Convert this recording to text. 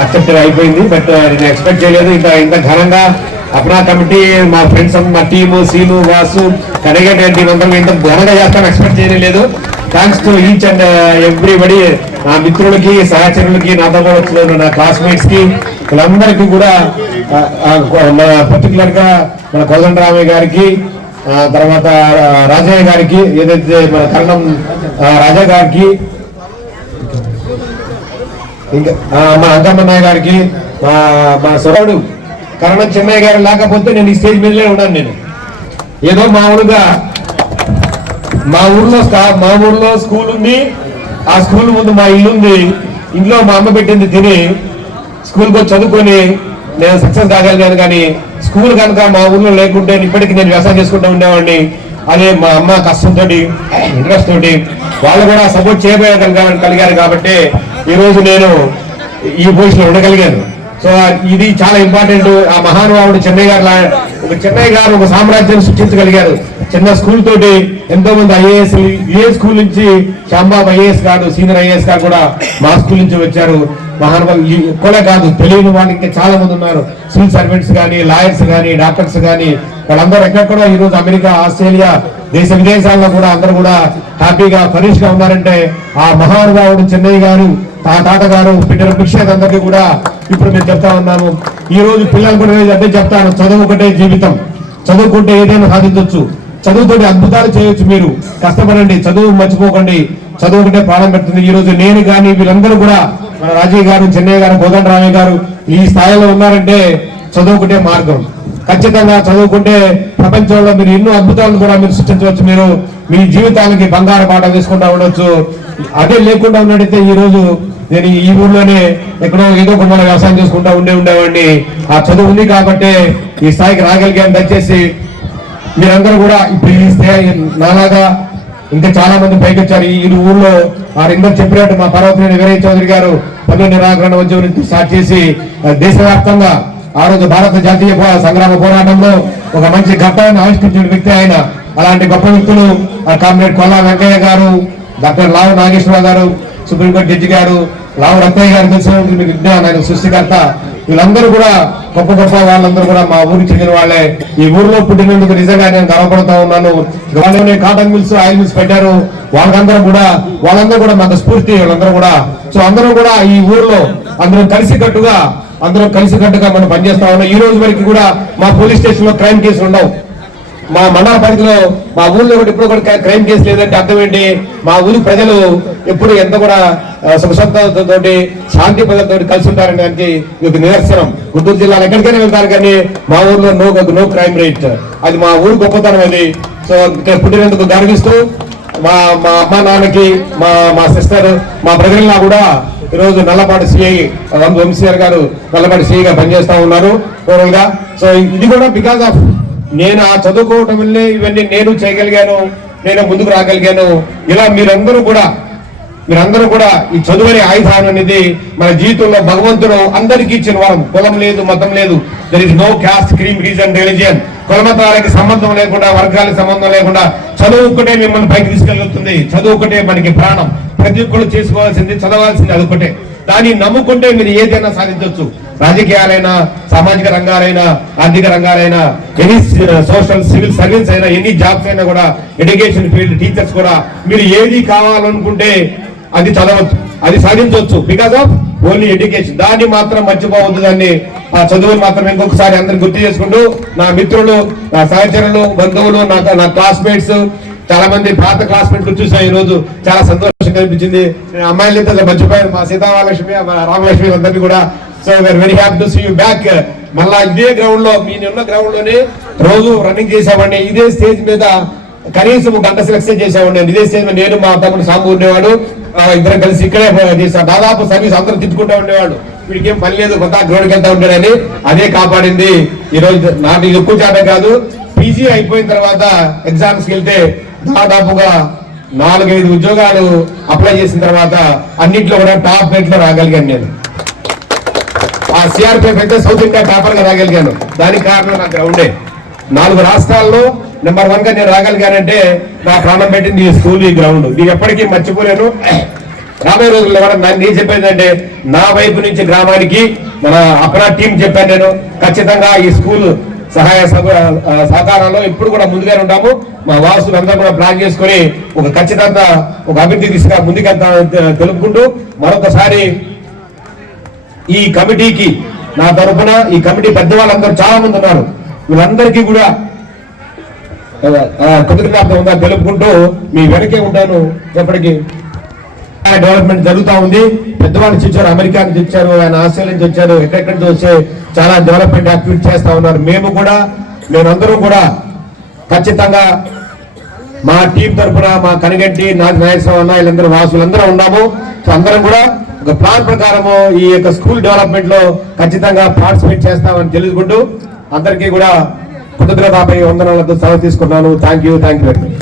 Accept అయిపోయింది. But నేను expect చేయలేదు ఇంత ఘనంగా అప్నా కమిటీ, మా ఫ్రెండ్స్, మా టీము, సీను, వాసు, కడగట్ టీం అందరూ ఇంత ఘనంగా చేస్తాను ఎక్స్పెక్ట్ చేయలేదు. Thanks to each and everybody, నా మిత్రులకి, సహచరులకి, నాతో కూడా వచ్చిన నా క్లాస్మేట్స్ కి, వీళ్ళందరికీ కూడా పర్టికులర్ గా మన కోదండరామయ్య గారికి, తర్వాత రాజయ్య గారికి, ఏదైతే మన కరణం రాజా గారికి, ఇంకా మా అంకమ్మన్నయ్య గారికి, మా సొరవుడు కరణం చెన్నయ్య గారు లేకపోతే నేను ఈ స్టేజ్ మీదనే ఉన్నాను. నేను ఏదో మామూలుగా మా ఊర్లో స్కూల్ ఉంది, ఆ స్కూల్ ముందు మా ఇల్లు ఉంది, ఇంట్లో మా అమ్మ పెట్టింది తిని స్కూల్కి వచ్చి చదువుకొని నేను సక్సెస్ కాగలిగాను. కానీ స్కూల్ కనుక మా ఊర్లో లేకుంటే ఇప్పటికీ నేను వ్యవసాయం చేసుకుంటూ ఉండేవాడిని. అదే మా అమ్మ కష్టంతో, ఇంట్రెస్ట్ తోటి వాళ్ళు కూడా సపోర్ట్ చేయగలిగారు కాబట్టి ఈరోజు నేను ఈ పొజిషన్ ఉండగలిగాను. సో ఇది చాలా ఇంపార్టెంట్. ఆ మహానుభావుడు చెన్నై గారు ఒక సామ్రాజ్యం సృష్టించగలిగారు. చిన్న స్కూల్ తోటి ఎంతో మంది ఐఏఎస్, ఏ స్కూల్ నుంచి శ్యాంబాబు ఐఏఎస్ గారు, సీనియర్ ఐఏఎస్ గారు కూడా మా స్కూల్ నుంచి వచ్చారు. మహానుభావులు కూడా కాదు, తెలియని వాళ్ళు ఇంకా చాలా మంది ఉన్నారు. సివిల్ సర్వెంట్స్ కానీ, లాయర్స్ కానీ, డాక్టర్స్ కానీ, వాళ్ళందరూ ఎక్కడెక్కడో ఈ రోజు అమెరికా, ఆస్ట్రేలియా, దేశ విదేశాల్లో కూడా అందరూ కూడా హ్యాపీగా ఫరీష్ గా ఉన్నారంటే ఆ మహానుభావుడు చెన్నై గారు, తాత గారు పెట్టిన భిక్ష అందరికీ కూడా ఇప్పుడు మేము చెప్తా ఉన్నాము. ఈ రోజు పిల్లలు కూడా అదే చెప్తాను, చదువు ఒకటే జీవితం, చదువుకుంటే ఏదైనా సాధించవచ్చు, చదువుతోటి అద్భుతాలు చేయొచ్చు. మీరు కష్టపడండి, చదువు మర్చిపోకండి, చదువు ఒకటే ప్రాణం పెడుతుంది. ఈ రోజు నేను కానీ వీళ్ళందరూ కూడా, మన రాజీవ్ గారు, చెన్నై గారు, కోదండరామయ్య గారు ఈ స్థాయిలో ఉన్నారంటే చదువుకుంటే మార్గం. ఖచ్చితంగా చదువుకుంటే ప్రపంచంలో మీరు ఎన్నో అద్భుతాలను కూడా మీరు సృష్టించవచ్చు. మీరు మీ జీవితానికి బంగారు పాట వేసుకుంటా ఉండొచ్చు. అదే లేకుండా ఉన్నట్టయితే ఈ రోజు నేను ఈ ఊర్లోనే ఎక్కడో ఏదో ఒక మన వ్యవసాయం చేసుకుంటా ఉండేవాడిని. ఆ చదువు ఉంది కాబట్టి ఈ స్థాయికి రాగలిగాను. దయచేసి మీరందరూ కూడా ఇప్పుడు ఈ స్థాయి నాలాగా ఇంకా చాలా మంది పైకి వచ్చారు. ఈ ఊర్లో వారిందరూ చెప్పినట్టు మా పర్వతనేని వీరయ్య చౌదరి గారు పన్ను నిరాకరణ ఉద్యమం నుంచి స్టార్ట్ చేసి దేశవ్యాప్తంగా ఆ రోజు భారత జాతీయ సంగ్రామ పోరాటంలో ఒక మంచి ఘట్టాన్ని ఆవిష్కరించిన వ్యక్తి ఆయన. అలాంటి గొప్ప వ్యక్తులు కామ్రేడ్ కొల్లా వెంకయ్య గారు, డాక్టర్ లావు నాగేశ్వరరావు గారు, సుప్రీంకోర్టు జడ్జి గారు, లావు రత్తయ్య గారు, తెలిసిన విజ్ఞాన ఆయన సృష్టికర్త, వీళ్ళందరూ కూడా గొప్ప వాళ్ళందరూ కూడా మా ఊరికి చెందిన వాళ్ళే. ఈ ఊర్లో పుట్టినందుకు నిజంగా నేను గర్వపడుతూ ఉన్నాను. వాళ్ళనే కాటన్ మిల్స్, ఆయిల్ మిల్స్ పెట్టారు. వాళ్ళందరూ కూడా మాకు స్ఫూర్తి. వాళ్ళందరూ కూడా సో అందరూ కూడా ఈ ఊర్లో అందరూ కలిసికట్టుగా మనం పనిచేస్తా ఉన్నాం. ఈ రోజు వరకు కూడా మా పోలీస్ స్టేషన్ లో క్రైమ్ కేసులు ఉండవు. మా మండల పరిధిలో మా ఊళ్ళో కూడా ఇప్పుడు కూడా క్రైమ్ కేసు లేదంటే అర్థం ఏంటి? మా ఊరి ప్రజలు ఎప్పుడు ఎంత కూడా సుఖసంతోషంతో, శాంతి ప్రజలతో కలిసి ఉంటారని దానికి మీకు నిదర్శనం. గుంటూరు జిల్లాలో ఎక్కడికైనా వెళ్తారు కానీ మా ఊర్లో నో క్రైమ్ రేట్. అది మా ఊరు గొప్పతనం. అది సో ఇక్కడ పుట్టినందుకు గర్విస్తూ మా అమ్మ నాన్నకి, మా సిస్టర్, మా బ్రదర్లా కూడా ఈరోజు నల్లపాటి సిఐ వంశీఆర్ గారు నల్లపాటి సిఐగా పనిచేస్తా ఉన్నారు ఓవరాల్ గా. సో ఇది కూడా బికాస్ ఆఫ్ నేను ఆ చదువుకోవటం వల్లే ఇవన్నీ నేను చేయగలిగాను, నేను ముందుకు రాగలిగాను. ఇలా మీరందరూ కూడా ఈ చదువునే ఆయుధానం అనేది మన జీవితంలో భగవంతుడు అందరికీ ఇచ్చిన వరం. కులం లేదు, మతం లేదు. There is no caste, creed, region, religion. కులమతాలకి సంబంధం లేకుండా, వర్గాలకు సంబంధం లేకుండా చదువు ఒక్కటే మిమ్మల్ని పైకి తీసుకెళ్తుంది. చదువు ఒకటే మనకి ప్రాణం. ప్రతి ఒక్కరు చేసుకోవాల్సింది, చదవాల్సింది అదొకటే. దాన్ని నమ్ముకుంటే మీరు ఏదైనా సాధించవచ్చు. రాజకీయాలైనా, సామాజిక రంగాలైనా, ఆర్థిక రంగాలైనా, ఎనీ సోషల్ సివిల్ సర్వీస్ అయినా, ఎనీ జాబ్స్ అయినా కూడా, ఎడ్యుకేషన్ ఫీల్డ్, టీచర్స్ కూడా మీరు ఏది కావాలనుకుంటే అది చదవచ్చు, అది సాధించవచ్చు. Because of only education. దాన్ని మాత్రం మర్చిపోవద్దు. దాన్ని ఆ చదువులు మాత్రం ఇంకొకసారి అందరిని గుర్తు చేసుకుంటూ, నా మిత్రులు, నా సహచరులు, బంధువులు, నా క్లాస్మేట్స్, చాలా మంది పాత క్లాస్మేట్లు చూసా. ఈ రోజు చాలా సంతోషంగా అనిపించింది. అమ్మాయిలు ఇంత మర్చిపోయారు, మా సీతామహాలక్ష్మి, రామలక్ష్మి అందరినీ కూడా. So we are very happy to see you back. మళ్ళా ఇదే గ్రౌండ్ లో, మీరున్న గ్రౌండ్ లోనే రోజు రన్నింగ్ చేసామండి. ఇదే స్టేజ్ మీద కనీసం గంట సెలెక్షన్ చేసామండి. ఇదే స్టేజ్ మీద నేను, మా తమ్ముడు సాంబు ఉండేవాడు. ఇద్దరం కలిసి ఇక్కడే చేసాం. దాదాపు సర్వీస్ అందరూ తిట్టుకుంటూ ఉండేవాడు, వీడికి ఏం పని లేదు, కొత్త గ్రౌండ్కి వెళ్తా ఉంటాడని. అదే కాపాడింది. ఈ రోజు నాకు ఎక్కువ చేత కాదు, పీజీ అయిపోయిన తర్వాత ఎగ్జామ్స్కి వెళ్తే దాదాపుగా 4-5 ఉద్యోగాలు అప్లై చేసిన తర్వాత అన్నింటిలో కూడా టాప్ 8 లో రాగలిగాను నేను. ఆ సిఆర్పిఎఫ్ అయితే సౌత్ ఇండియా టాపర్ గా రాగలిగాను. దానికి కారణం నాకు గ్రౌండే. 4 రాష్ట్రాల్లో నెంబర్ 1 గా నేను రాగలిగానంటే నా ప్రాణం పెట్టింది ఈ స్కూల్, ఈ గ్రౌండ్. ఇది ఎప్పటికీ మర్చిపోలేను. రాబోయే రోజుల్లో కూడా నేను చెప్పేది అంటే నా వైపు నుంచి గ్రామానికి మన అక్కడ టీం చెప్పాను నేను ఖచ్చితంగా ఈ స్కూల్ సహాయ సహకారాల్లో ఎప్పుడు కూడా ముందుగానే ఉంటాము. మా వాసులు అందరూ కూడా ప్లాన్ చేసుకుని ఒక ఖచ్చితంగా ఒక అభివృద్ధి దిశగా ముందుకెళ్తామని తెలుపుకుంటూ మరొకసారి ఈ కమిటీకి నా తరఫున ఈ కమిటీ పెద్దవాళ్ళందరూ చాలా మంది ఉన్నారు, వీళ్ళందరికీ కూడా కృతజ్ఞత ఉందని తెలుపుకుంటూ మీ వెనకే ఉంటాను ఎప్పటికీ. డెవలప్మెంట్ జరుగుతూ ఉంది. పెద్దవాళ్ళు నుంచి వచ్చారు, అమెరికా నుంచి వచ్చారు, ఆయన ఆస్ట్రేలియా నుంచి వచ్చారు, ఎక్కడెక్కడి నుంచి వచ్చే చాలా డెవలప్మెంట్ యాక్టివిటీ చేస్తా ఉన్నారు. మేమందరూ కూడా ఖచ్చితంగా మా టీం తరఫున మా కనిగంటి నాగేశ్వరరావు అన్న వీళ్ళందరూ వాసులందరూ ఉన్నాము. సో అందరం కూడా ఒక ప్లాన్ ప్రకారము ఈ యొక్క స్కూల్ డెవలప్మెంట్ లో ఖచ్చితంగా పార్టిసిపేట్ చేస్తామని తెలుసుకుంటూ అందరికీ కూడా కృతజ్ఞతాపై వందనాలతో సెలవు తీసుకున్నాను. Thank you very much.